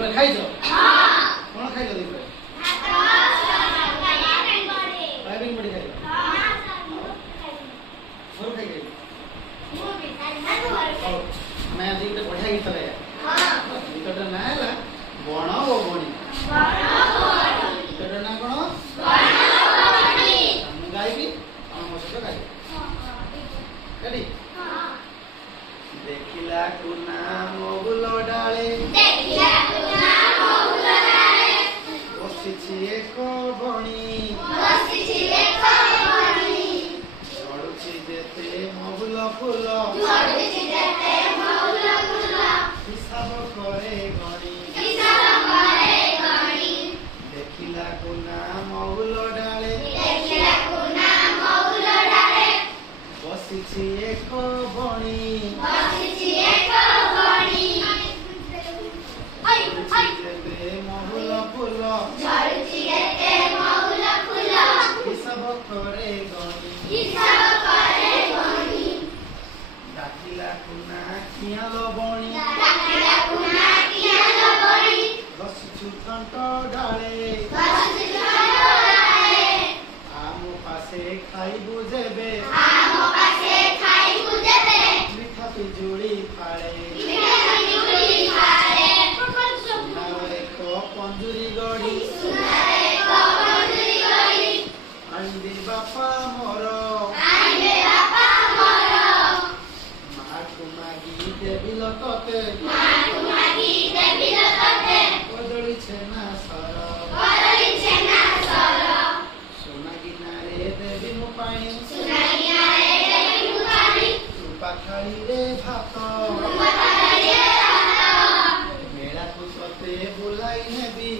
दीपर खाइछो हां कोन खाइलो दीपर सोयाबीन बड़ी खाइलो हां मोर खाइ गई मोर भी खाइ मैं आज एक बढ़िया गीत गाया हां गीतटा ना हैला बण ओ बणी गीतटा ना कोन बण ओ बणी हम गाइबी हम मस्त गाइबी रेडी हां देखिला कुना मोगुलो डाले बसिछि एको बणी झड़ुछि जेते मोगुलो फूल हिसाब करे गणी देखिला कुना मोगुलो डाले बसिछि एको बणी हिसाब करे गणी डाकिला कुना कियालो बणी बसिछु कंट डाले आम पासे खाइबु जेबे मिठा पिजुली फाळे सुनार एक पंजुरी गड़ी आंदी बापा मोर माँ को मागी देवी लतते कदली छेना सर सोना गिनारे देवी मु पानी रूपा थाली रे भात मेला को सते बुलाई नेबी